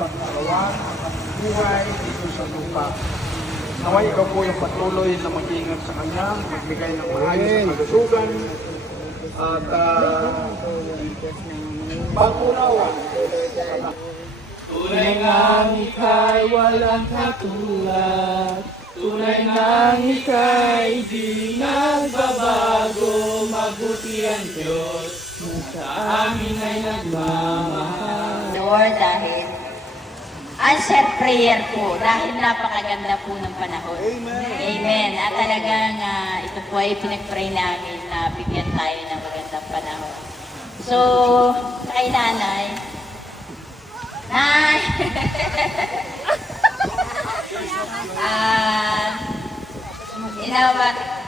pagkakawan at buhay dito sa lupa. Naway ikaw po yung patuloy na mag-iingat sa kanya, magbigay ng maayos na kalusugan at pag-unawan. Tunay ngang ika'y walang katulad, tunay ngang ika'y di nagbabago, mabuti ang Diyos, sa amin ay nagmamahal. Lord, dahil answered prayer po, dahil napakaganda po ng panahon. Amen. Amen. At talagang ito po ay pinag-pray namin na bigyan tayo ng magandang panahon. So, kay nanay,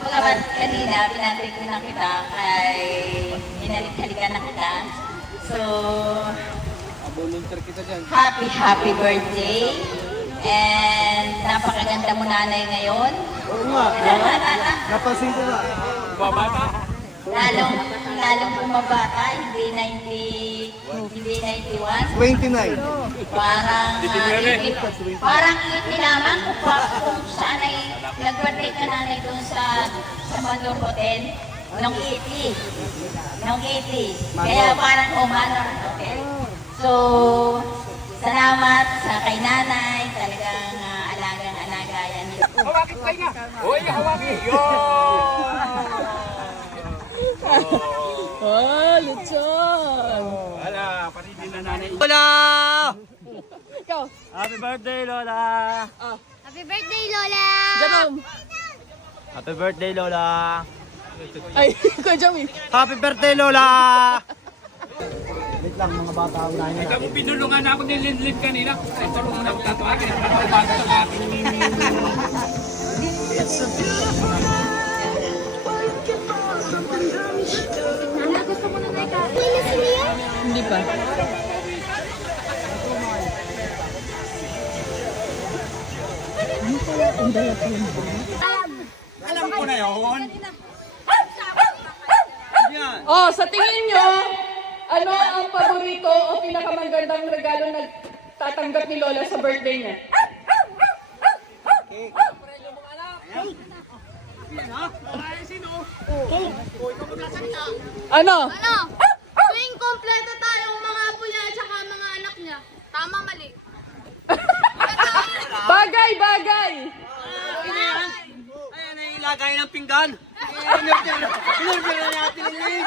Pagkabat kanina, pinatid ko na kita kay hinalik-halikan na kita. So, happy birthday. And napakaganda mo nanay ngayon. Oo nga. Napansin ko nga. Lalong bumabata, hindi 91. 29. Parang lamang kung saan ay nag-birthday ka nanay doon sa Mandor Hotel. Nung 80. Kaya parang Manor Hotel. So, salamat sa kay nanay. Talagang alagang-alaga yan. Hawakin kayo nga! Uy, hawakin! Oh, lechon! Wala, paridin na nanay. Lola! Ikaw! Happy birthday, Lola! Happy birthday, Lola! Jerome! Happy birthday, Lola! Ay, Kuya Joey! Happy birthday, Lola! Wait lang, mga bata, unahin na. Ikaw mo pinulungan ako ni Linlin kanina. Ay, tulungan ako tatuagin. Bata sa akin. Nana, gusto mo na tayo kain? Hindi pa. Alam ko na yun. Oh, sa tingin nyo, ano ang paborito o pinakamagandang regalo na tatanggap ni Lola sa birthday niya? Ano? Ano? Tuwing kompleto tayong mga apo niya at saka mga anak niya. Tama, mali. Bagay, bagay! Ayan ay ilagay ng pinggan. Inorder na natin yun.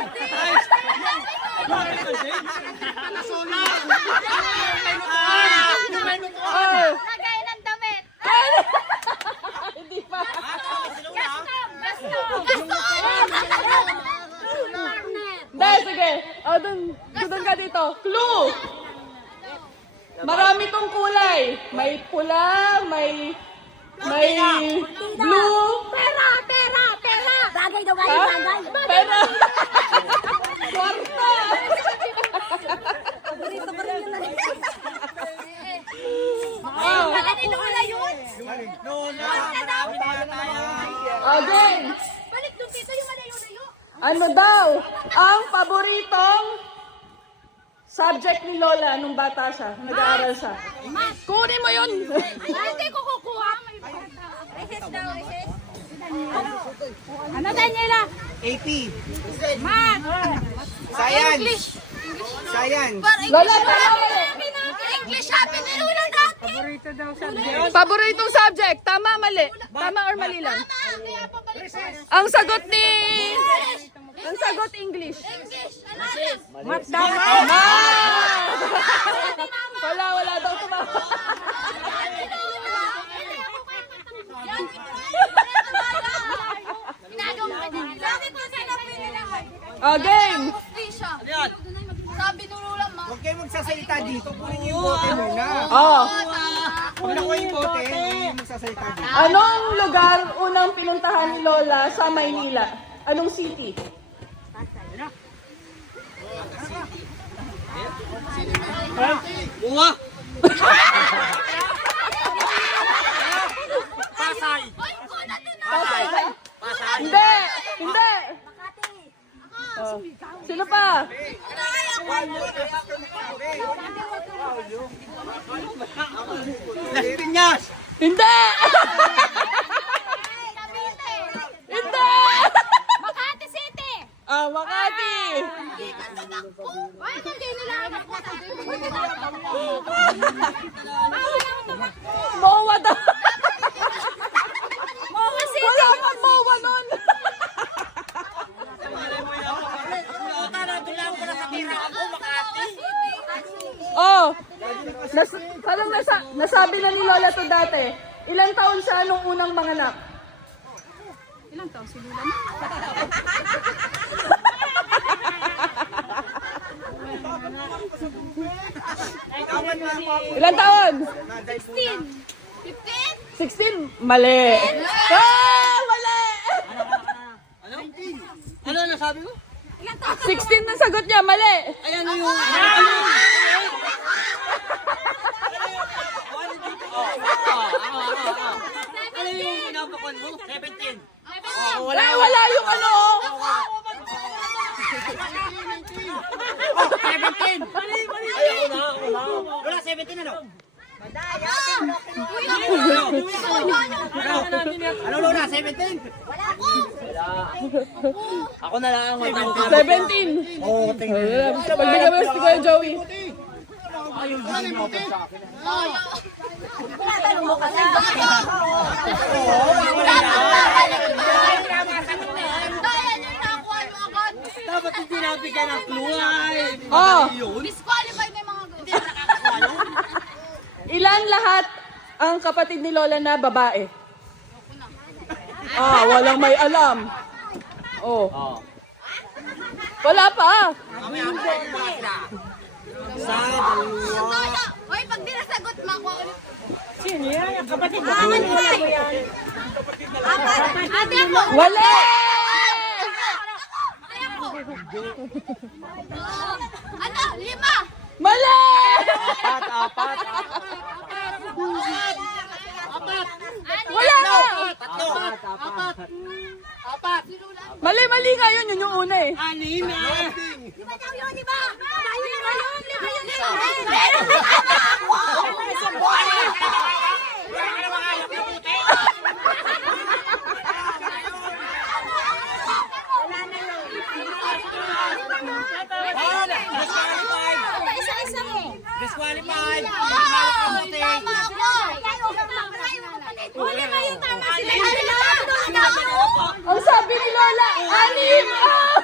Oh, Lagay ng damit. hindi pa. Gasto. Dahil, sige. O, dun ka dito. Clue! Marami tong kulay. May pula, may blue. Pera. Bagay daw, Ha? Pera. Kwarta. Oh, Wala ni Lola yun. Lola! again. Balik doon dito yung malayo-layo. Ano daw ang paboritong subject ni Lola nung bata siya, nag-aaral siya? Kunin mo yun. Hindi ko kukuha. Recess daw, recess. Ano, Daniela? AP. Math. Science. Science. Lola, tama mali. English, sabi ni Lola dati. Paboritong subject, tama mali. Tama or mali lang? Kaya pabalik. Ang sagot English. English. Ano yan? Math daw. Wala daw tumawa. Oh, game. Sabi ni Lola, ma. Huwag kayo magsasalita dito. Kunin yung bote muna. Oh. Pag nakuha yung bote, hindi yung magsasalita dito. Anong lugar unang pinuntahan ni Lola sa Maynila? Anong city? Uwa! Pasay. Hindi! Hindi! Oh. Sino pa? Las Piñas! Hindi! Hindi! Makati City! Ah, Makati! Ay, hindi nila anak ko. MOA daw! Moa City! Wala kang MOA nun! Oh, parang nasabi na ni Lola to dati. Ilang taon siya nung unang manganak? Ilang taon si Lola na? Ilang taon? 16? Mali. Ah, mali! Ano nasabi mo? 16 na sagot niya, mali. Ay, ano yung... Ano yung pinapakuan mo? 17. Wala yung ano. 17! Ay, ako na. Wala, 17 ano? Ano Lola, 17? Ako na lang. 17. Oo, tingnan. Pagbigyan mo si Kuya Joey. Dapat hindi nabigyan ng clue ay. Oh, Disqualified na yung mga girls. ilan lahat ang kapatid ni Lola na babae? Ah, walang may alam. Oh. Wala pa. Hoy, pag di nasagot, makuha ulit. Ate ako! Wala. Ano? 5! Mali. Apat. Wala na. Mali nga yun yung una eh. Anim na. Isa-isa mo. Disqualified. Tama ako. Huli nga yung tama sila. Ang sabi ni Lola, 6. Ah!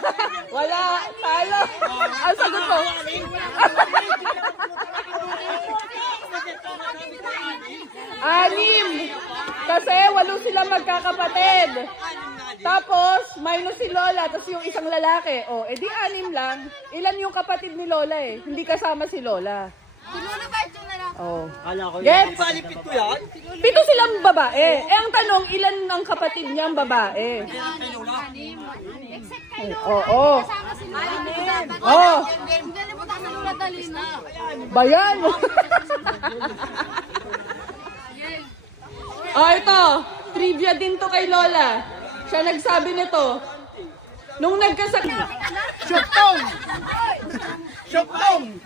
Wala. Talo. Ang sagot mo. 6. Kasi 8 sila magkakapatid. Tapos, minus si Lola, tapos yung isang lalaki. O, edi 6 lang. Ilan yung kapatid ni Lola eh? Hindi kasama si Lola. Tulungan ba ito na lang? Oh. Kala ko Gets? palipit ko yan. 7 silang babae. Eh, ang tanong, ilan ang kapatid niyang babae? Except kay Lola. Oo. Kasama si Lola. Oh. Hindi mo tayo Lola Talina. Bayan! Ito. Trivia din to kay Lola. Siya nagsabi nito. Nung nagkasakit... Syokdong!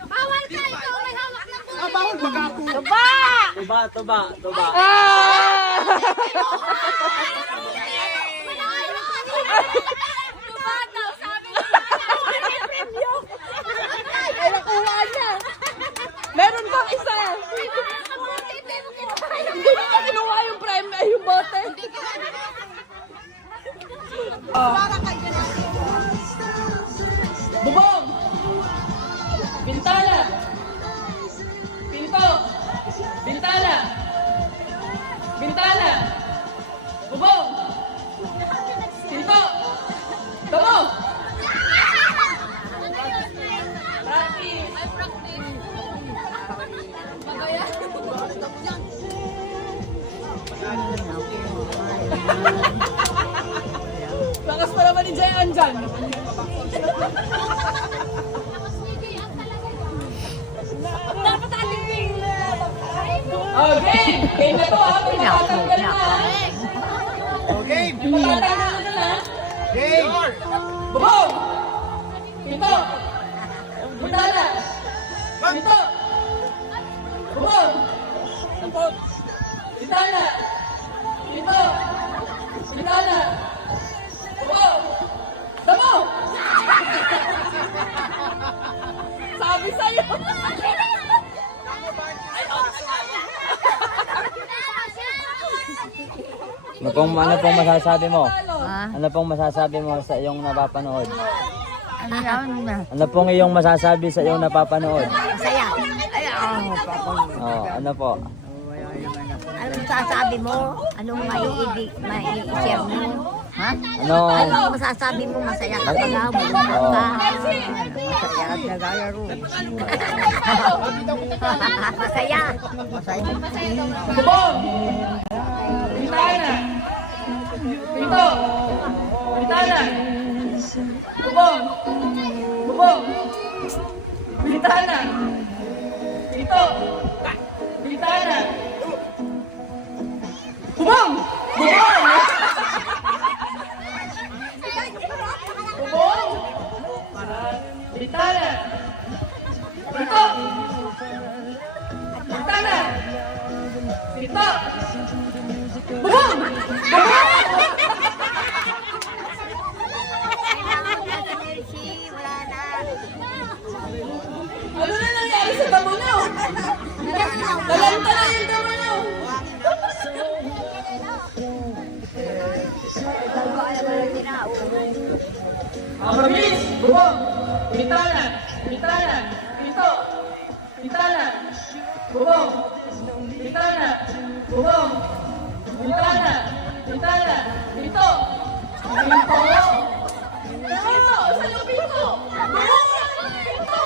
Bawal ka ito. May hawak ng buhay. Bawal mag-ako. Tuba. Ah! Ay, nakuha niya. Meron pang isa. Hindi mo na kinuha yung prime, ay yung bote. Bubong. Bintana. Pinto. Bintana. Bintana. Bubong. Pinto. Damo. Practice. Lakas pa naman ni Jayan dyan. Dapat ating Oh, game! Game na to ha. May matatanggal na ha. Okay. May matatanggal na ha. Game. Bubong! Pinto! Bintana! Pinto! Bubong! Ano pong masasabi mo? Ha? Ano pong masasabi mo sa iyong napapanood? Ano yan? Ano pong iyong masasabi sa iyong napapanood? Masaya. Ay, Oh, ano po? Anong sasabi mo? Anong mai-share mo? Ha? Ano? Anong masasabi mo? Masaya ka ba? Malungkot ka? Masaya at naglalaro. Masaya. Masaya. Bubong! Bintana! Pinto! Bintana! Bubong! Bubong! Bintana! Pinto! Bintana! Bubong! Bubong! Bubong! Bintana! Pinto! Bintana! Pinto! Bubong! Ano na nangyari sa tabo niyo? Galanta na yung tabo niyo. Mabilis! Bubong! Bintana! Bintana! Pinto! Bintana! Bubong! Bintana! Bubong! Bintana! Bintana! Pinto! Pinto! Pinto! Saan yung pinto? Bubong! Pinto!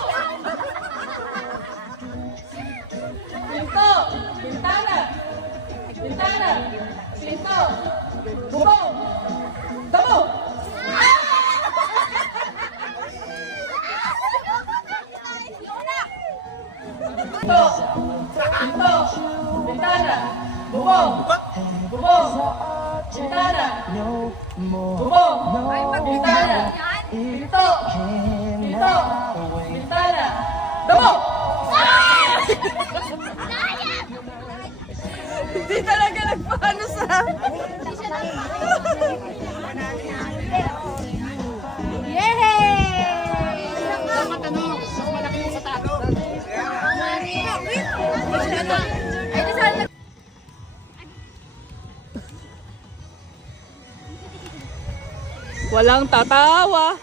Pinto! Bintana! Bintana! Pinto! Bubong! Damo! Pinto! Pinto! Bintana! Bubong! Bubong! Bintana! Bubong! Bintana! Pinto! Pinto! Bintana! Damo! Hindi talaga nagpaano sa... Walang tatawa.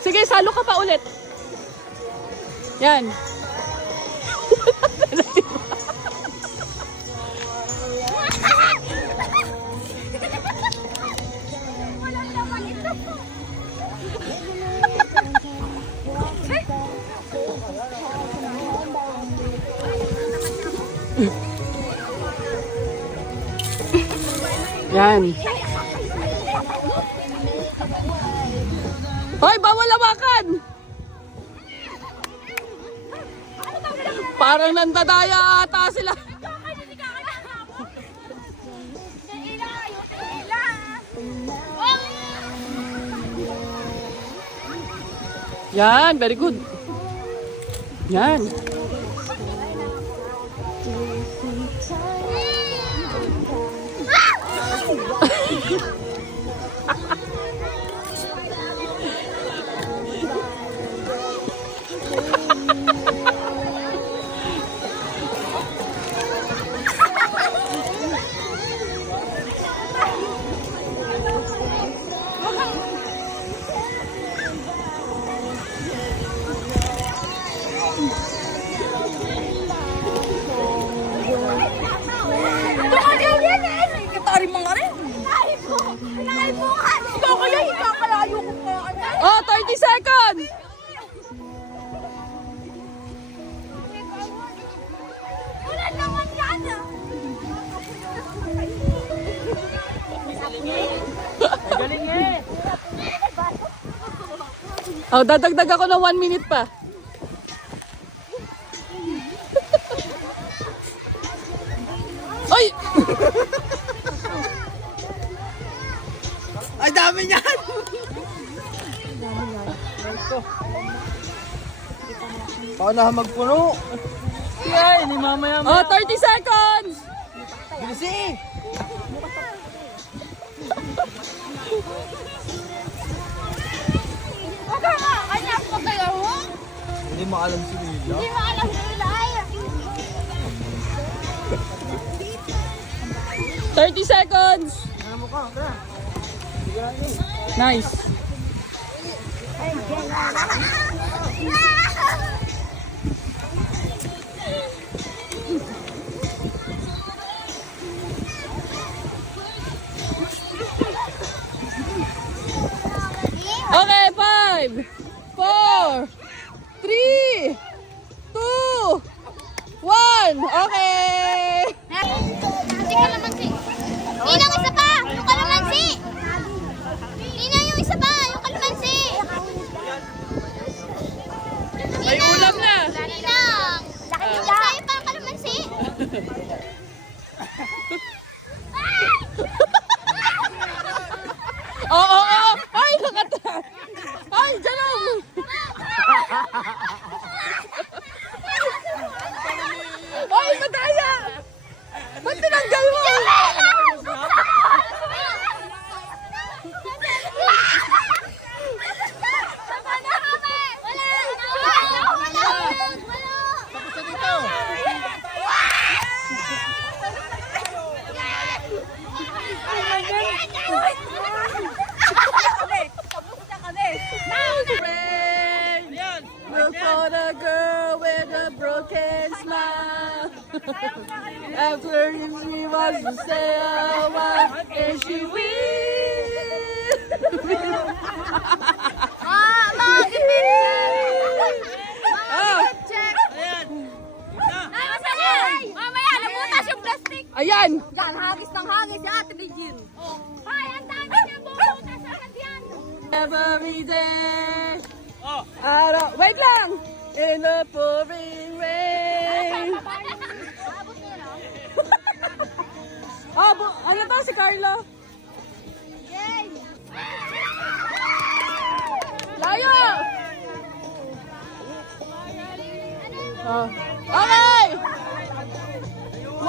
Sige, salo ka pa ulit. Yan. Yan. Hoy, bawal lawakan! Parang nandadaya ata sila. Yan, very good. Yan. Oh, 30 seconds! Oh, dadagdag ako ng 1 minute pa. Ay! Ay, dami niyan! Paano magpuno? Yan, ni mamaya. Oh, 30 seconds! Bilis Hindi maalam si Lila. Hindi maalam nila ay. 30 seconds. Nice. Okay, 5, 4, 3, 2, 1. Okay. Si kalamansi. Ninang, isa pa! Yung kalamansi! Ninang, yung isa pa! Yung kalamansi! May ulam na. Ninang! Yung isa pa yung kalamansi! Oo. Ay, nakata. Ay, dyan lang. Ay, madaya. Ba't tinanggal mo? Look for the girl with the broken smile. After she wants to stay a while, and she will. Mamaya, nabutas yung plastic! Ayan. Yan, hagis ng hagis si Ate Regine. Hoy, ang dami niya bubutas agad yan! Every day. Wait lang. In the pouring rain. Ano to si Carlo? Layo! Okay! 1!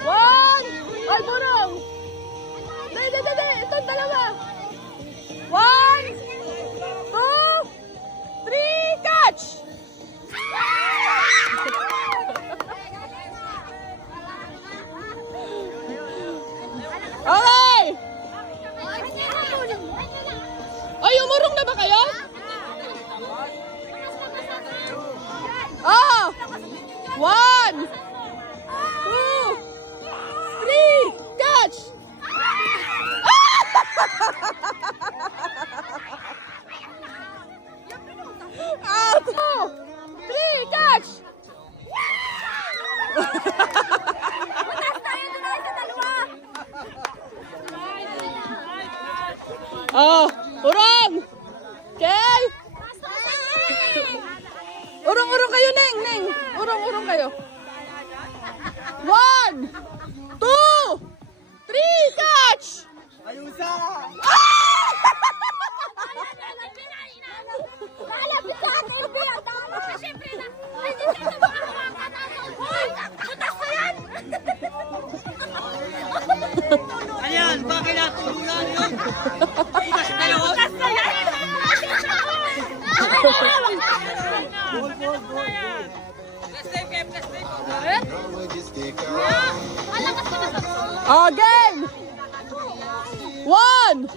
1! Ay, burong! Hindi! Itong dalawa! 1, 2, 3, catch! Okay! Ay, umurong na ba kayo? Oh! 1, 2, 3, catch! Out! 2, 3, catch! Oh, urong! Okay? Urong kayo, Neng! Urong kayo. 1, 2, 3, catch! Ayusa! Lalapit sa atin yung pinatama! Siyempre na! Hindi ka na makahawakan natin! Hoy! Butas na yan! Ayan, bakit natulungan yun? Bukas na yun! Butas na yan! Again! 1!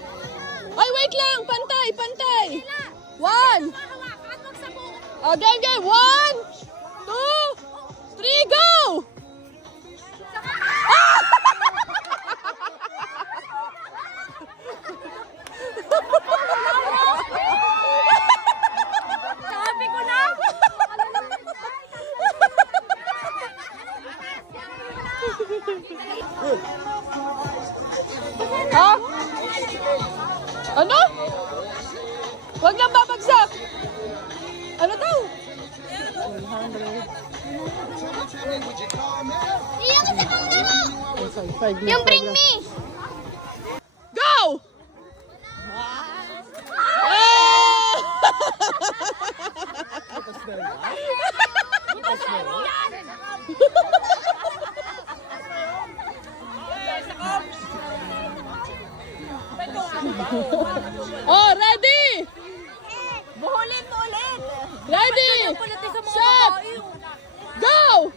Ay, wait lang! Pantay! 1! Again! 1, 2, 3, go! Sabi ko na! Ha? Ano? Huwag lang babagsak! Ano daw? Iyan isa pang laro! Yung bring me! Go! Oh, ready? Buhulin mo ulit! Ready? Set! Go!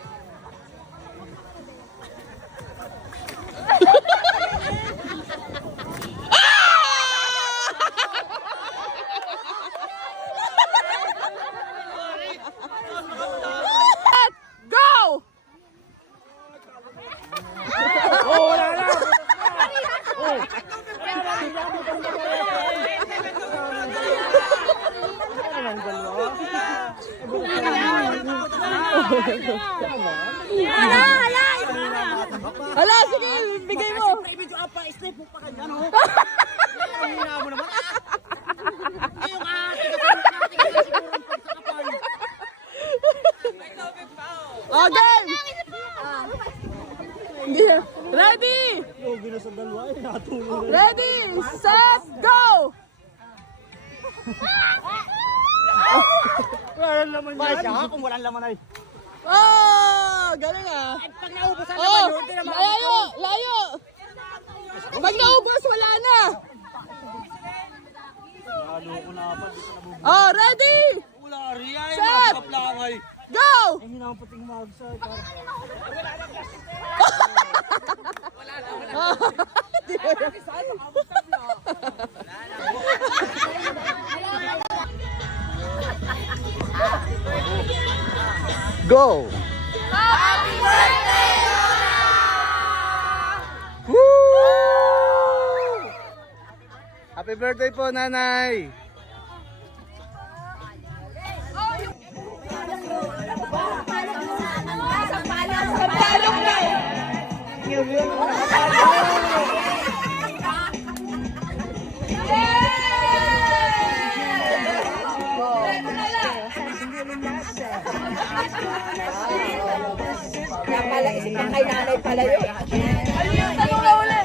Hala, sige, bigay mo. Medyo apa, step mo pa kanya, no? Hina mo naman. Yung Okay. Ready? Ready, set, go! walang laman yan. Siya, kung walang laman ay. Oh, galing ah. Pag naubusan Oh, naman yun, hindi naman. layo, layo. Pag naubos, wala na. Oh, ready? Wala rin ay, Set! nakaplangay. Go! Hindi naman pating mag-side. Go! Happy birthday po, nanay! Sampalok na. Pala, isip ng kay nanay pala yun. Tanong na uli.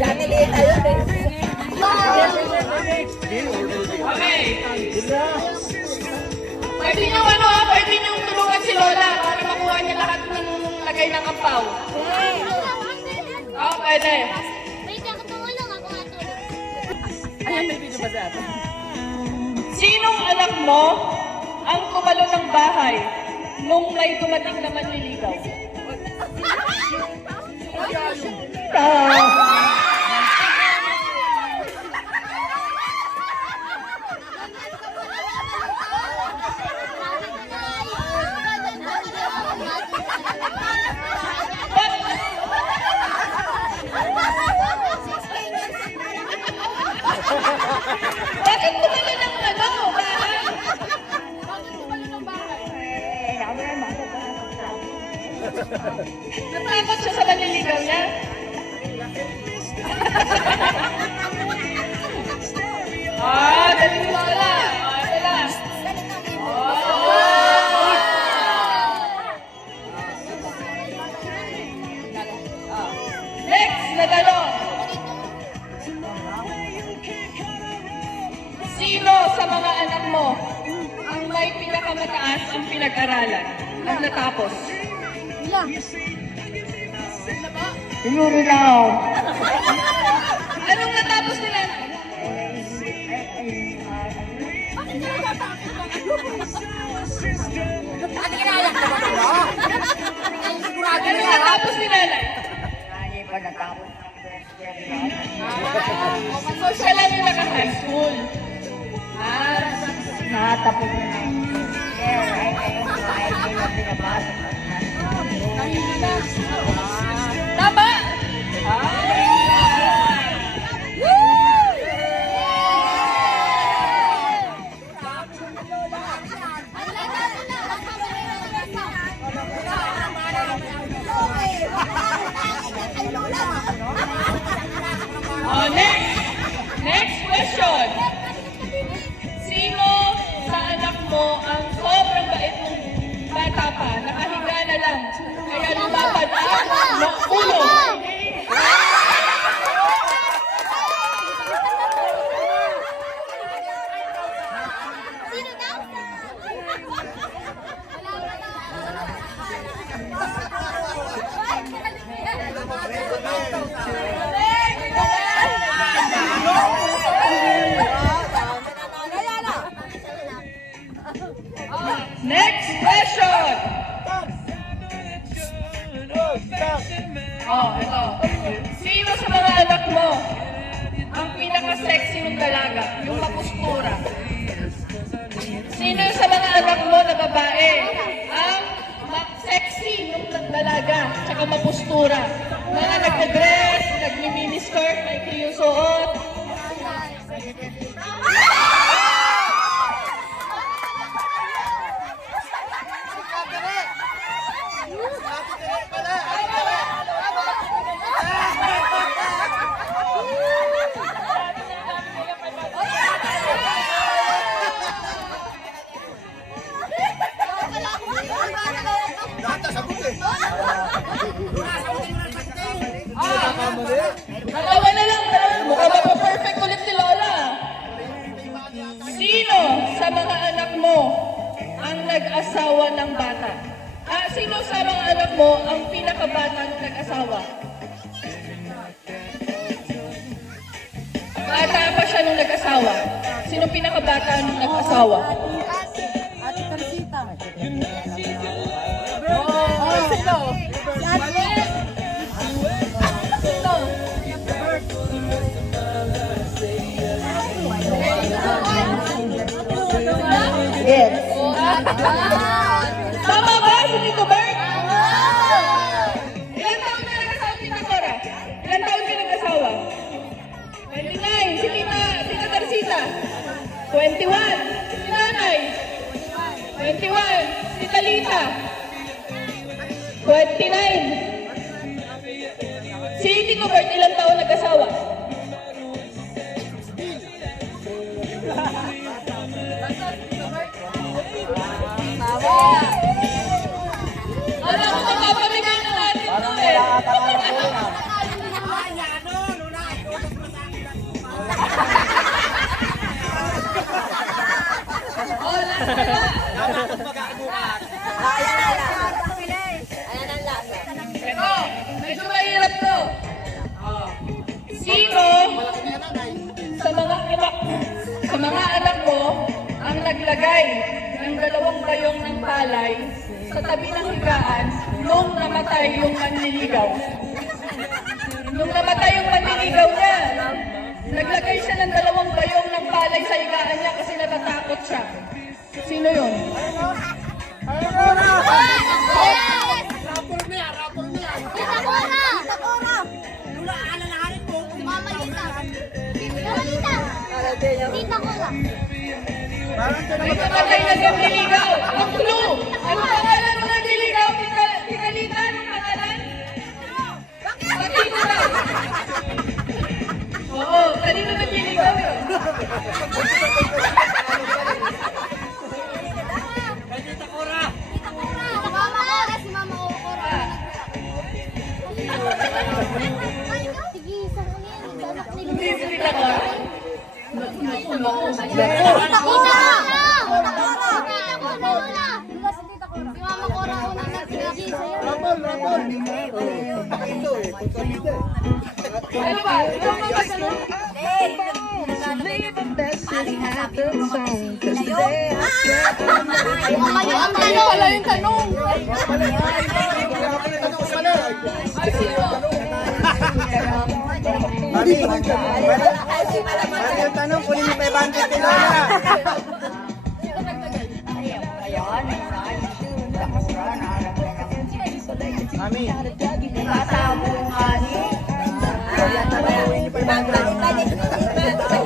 Dati liit ayun eh. Pwede nyo pwede nyo tulungan si Lola para makuha niya lahat ng lagay ng ampaw. Oh, pwede. Wait, ako tumulong. Ako nga tulong. Ayan, may video ba sa atin? Sinong anak mo ang tumalo ng bahay nung may dumating na manliligaw? Bakit tumalo ng bahay? Bakit tumalo ng bahay? Natakot siya sa manliligaw niya? Galing mo Lola. Ito lang. Next na tanong. Sino sa mga anak mo ang may pinakamataas ang pinag-aralan at natapos? Siguro lang! Anong natapos nila? Anong natapos nila? So siya lang yung naka-high school. Nakatapos na na. Tama! Next question. Sino sa anak mo ang sobrang bait mong bata pa, nakahiga na lang, kaya lumapad ang ulo? Sino daw? Next question. Ito. Sino sa mga anak mo ang pinaka-sexy ng dalaga, yung mapustura? Sino sa mga anak mo na babae ang sexy ng dalaga, tsaka mapustura? Mga nagka-dress, nagmi-miniskirt, maikli yung suot. asawa ng bata? Sino sa mga anak mo ang pinakabata ng nag-asawa? Bata pa siya nung nag-asawa. Sino pinakabata nung nag-asawa? Ate Teresita. Sino? Yes. Tama ba si Tito Bert? Ilan taon na nag-asawa si Tita Cora? Ilan taon ka nag-asawa? 29. Si Tita Teresita? 21. Si Nanay? 21. Si Talita? 29. Si Tito Bert, ilang taon nag-asawa? Alam mo, magpapaligan na natin ito eh. Ito, medyo mahirap to. Sino sa mga anak mo ang naglagay ng dalawang bayong ng palay sa tabi ng higaan nung namatay yung manliligaw? Nung namatay yung manliligaw niya, naglagay siya ng dalawang bayong ng palay sa higaan niya kasi natatakot siya. Sino yun? Tita Cora! Mama Lita! Mama Lita! Tita Cora! May namatay na manliligaw. Ang clue! Ano pangalan ng manliligaw? Tita Lita, anong pangalan? Kanino na? Oo, kanino nanliligaw yun? Tita Cora! Mama Cora! Si Mama Cora! Sige, isang ulit. Anak nila. Hindi si Tita Cora. Tita Cora! Tita Cora! Si Mama Cora una nag-sige sa'yo. Ano ba? Ikaw ba matanong? Ang tanong! Wala yung tanong! Ay, sino? Mami, yung tanong, kunin mo 500 kilo na. Mami,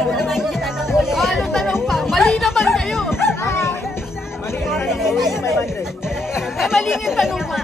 Ano tanong pa? Mali naman kayo. mali yung tanong, kunin mo 500. Mali yung tanong pa.